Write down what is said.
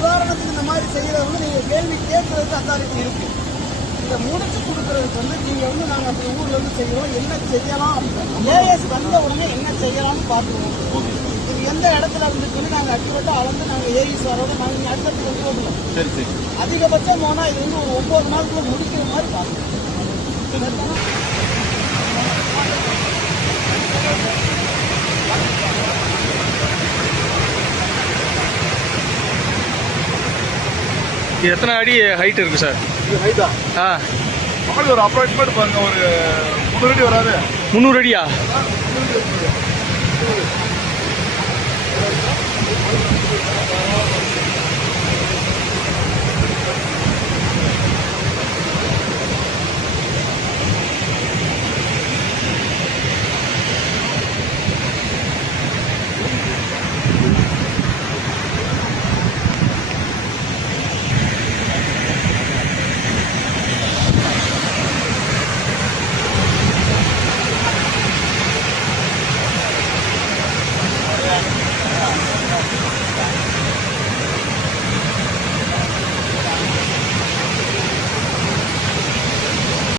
உதாரணத்துக்கு இந்த மாதிரி செய்யறவங்க நீங்க கேள்வி கேட்கறதுக்கு அத்தாரிட்டி இருக்கு. இந்த முடிச்சு கொடுக்கறதுக்கு நீங்க நாங்க அந்த ஊர்ல இருந்து செய்யறோம், என்ன செய்யலாம், ஏஎஸ் வந்த உடனே என்ன செய்யலாம்னு பார்த்துருவோம். இது எந்த இடத்துல இருந்து சொல்லி நாங்க அடிப்பட்டு அளந்து நாங்க ஏஇஸ் வரோட நாங்க அடுத்தடுத்து கொண்டு வரணும். சரி சரி. அதிகபட்சம் போனா இது ஒரு 9 நாளுக்குள்ள முடிக்கிற மாதிரி பார்க்கணும். இது எத்தனை அடி ஹைட் இருக்கு சார்? இது ஹைட்டா? ஆ, ஒரு அப்ராக்சிமேட் பாருங்க, ஒரு 300 அடி வராது. 300 அடியா? 300 அடி.